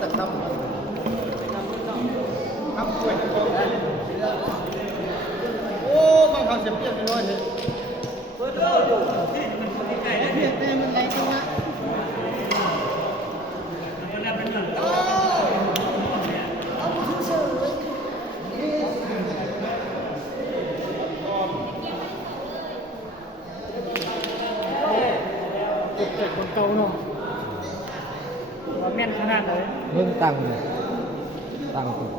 ตัดตั้มครับป่วยโอ้บางครั้งเสียเปรียบน้อยเลยเปิดเลยเปลี่ยนเต็มมันไรกันนะคนเก่าเนาะว่าแม่นขนาดเลย เรื่องตังค์ถูก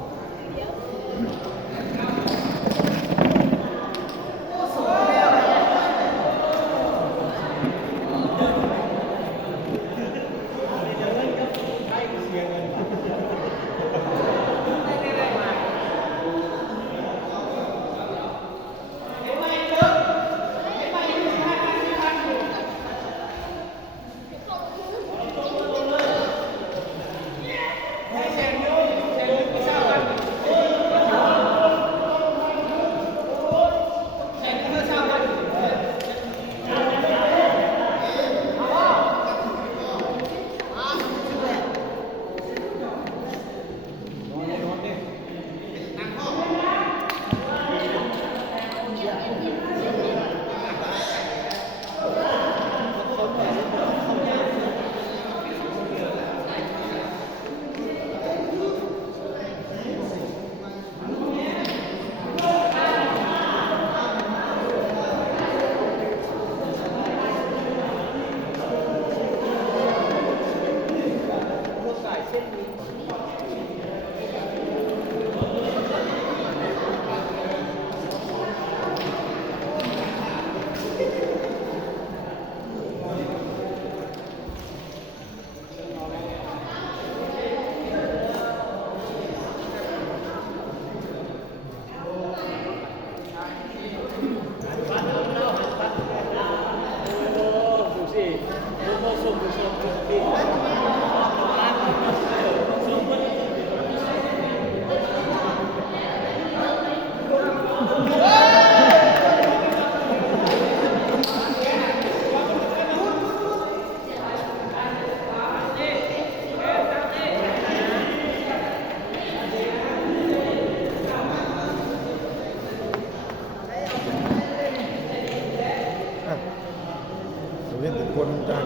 เล่นแต่คนจัง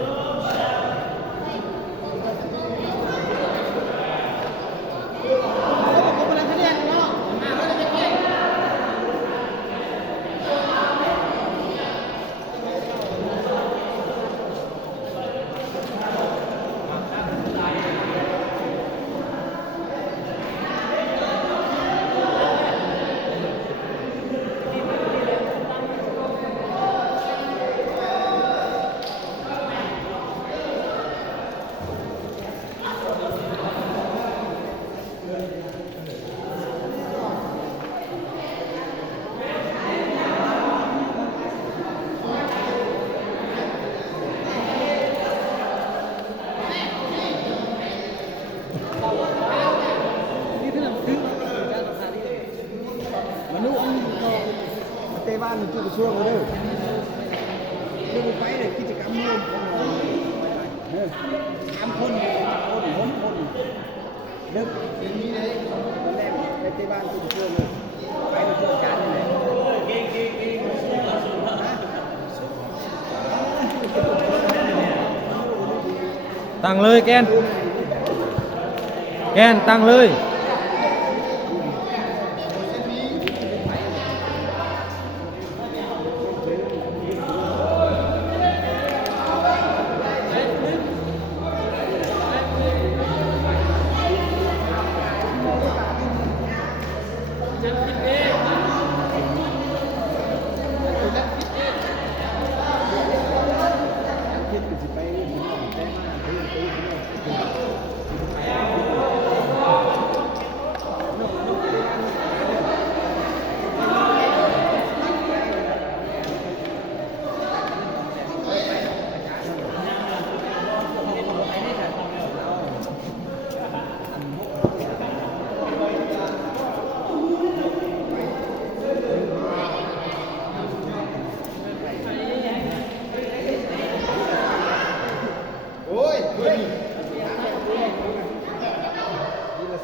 เตะบ้านมันจุดช่วงเลยเรื่องไปเลยกิจกรรมร่วมของเรา3 คนเลิกอย่างนี้เลยตอนแรกไปเตะบ้านจุดช่วงเลยไปมาช่วยกันเลยตั้งเลยแกนตั้งเลย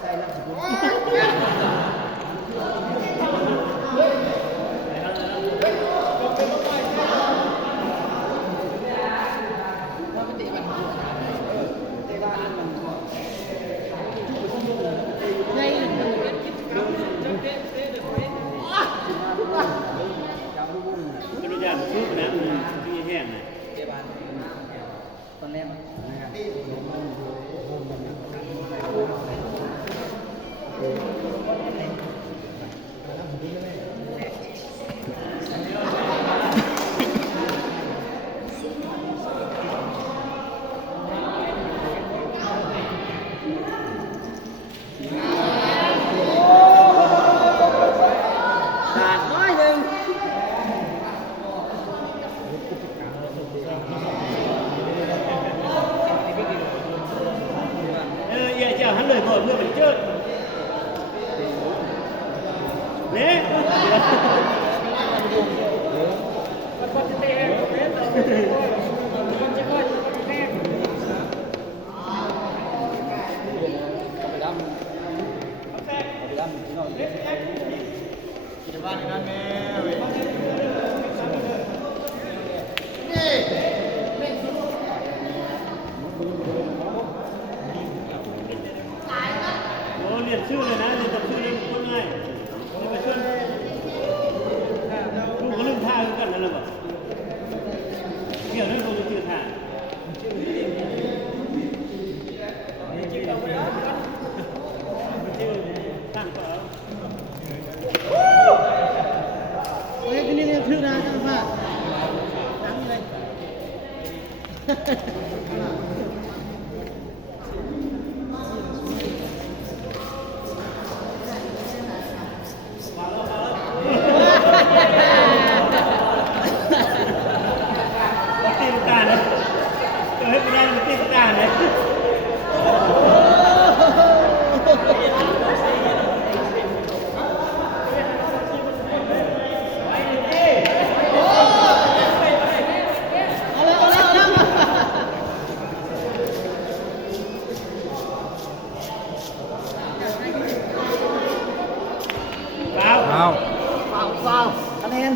ใส่น้ำสกุล ก็รู้จักซุปนะที่แห้งนะ ตอนแรก ขาดน้อยหนึ่ง อย่าเจ้าหันเลยก่อนเพื่อเป็นเจิดเนี่ย คนจะเตะคนจะค่อยแม่ จะบ้านนั่นแม่เว้ยนี่ โอ้เรียนชื่อเลยนะเรียนชื่อเรียนคนง่ายนี่ไปช่วยลูกก็ลืมท่ากันนั่นแหละบ่เกี่ยวนั่นลูกชื่อท่าชื่อตั้งก็เอา เฮ้ยที่นี่เนี่ยชื่อนะจังค่ะดังเลย ตีนตาเนี่ยเฮ้ยไม่ได้มันตีนตาเนี่ย เปล่า เอา ฟาวคะแนน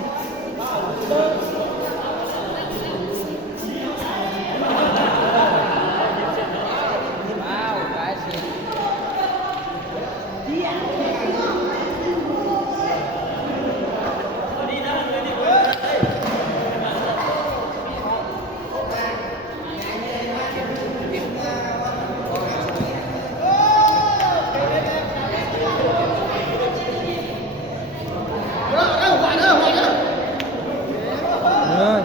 เอ้ย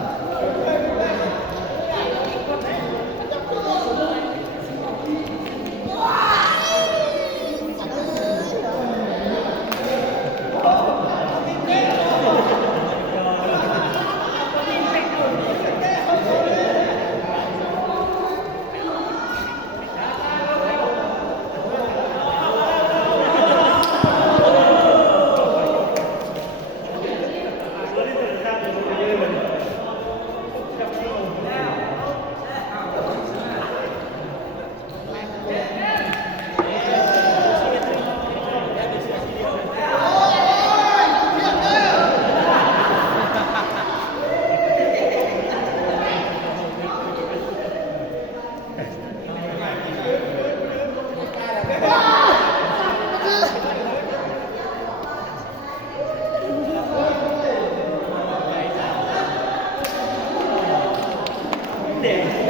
เด็ก